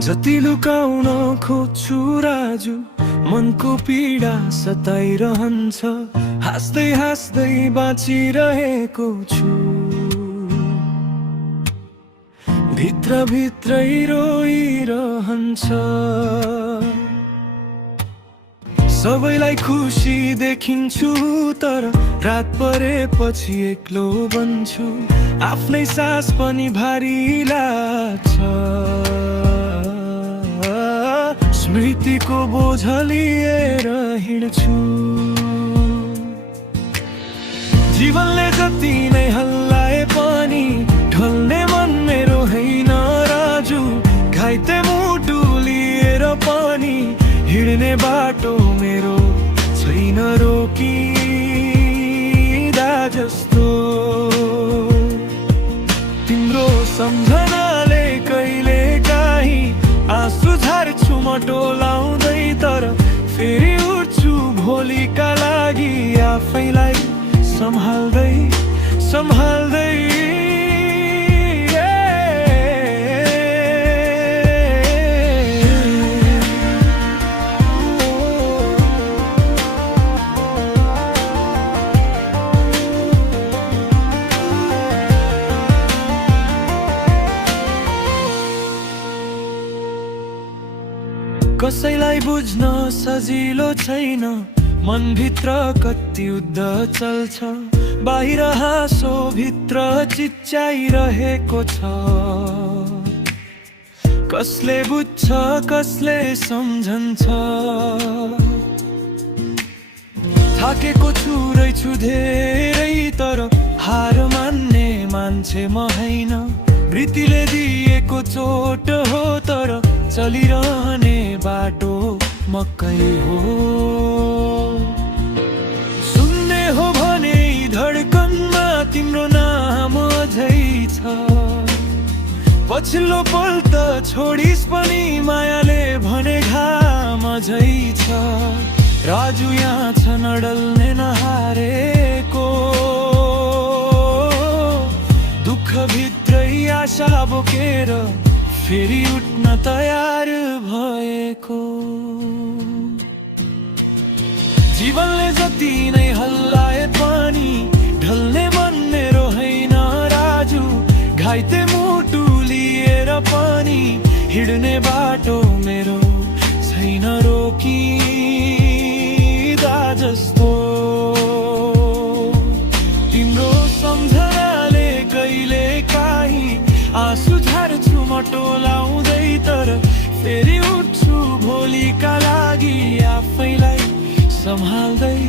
जति लुकाउन खोज्छु राजु, मनको पीडा सताइरहन्छ। हाँस्दै हाँस्दै बाँचिरहेको छु, भित्र भित्रै रोइरहन्छ। सबैलाई खुसी देखिन्छु, तर रात परेपछि एक्लो बन्छु। आफ्नै सास पनि भारी लाग्छ, स्मृतिको बोझ लिएर हिँड्छु। जीवनले जति नै हल्लाए पनि ढल्ने मन मेरो होइन राजु। घाइते मुटु लिएर पनि हिँड्ने बाटो मेरो छैन रोकिदा जस्तो। तिम्रो सम्झनाले कहिले काहीँ आँसु झार्छु म टोलाउँदै, तर फेरि उठ्छु भोलिका लागि आफैलाई सम्हाल्दै सम्हाल्दै। कसैलाई बुझ्न सजिलो छैन, मनभित्र कति युद्ध चल्छ। बाहिर हाँसो भित्र चिच्याइरहेको छ। कसले बुझ्छ कसले सम्झन्छ। थाकेको छु रहेछु धेरै, तर हार मान्ने मान्छे म होइन। मृत्युले दिएको चोट हो, तर चलिरहने बाटो मकै हो। सुन्ने हो भने धड्कनमा तिम्रो नाम अझै छ। पछिल्लो पल त छोडिस् पनि मायाले भने घाम अझै छ। राजु यहाँ छ नडल्ने नहारेको, दुःख भित्रै आशा बोकेर फेरि उठ्न तयार भएको। जीवनले जति नै हल्लाए पनि ढल्ने मन मेरो होइन राजु। घाइते मुटु लिएर पनि हिँड्ने बाटो मेरो छैन रोकिदा जस्तो। तिम्रो सम्झनाले कहिले काहीँ आँसु झार्छु म टोलाउँदै, तर फेरि उठ्छु भोलिका लागि आफैलाई सम्हाल्दै।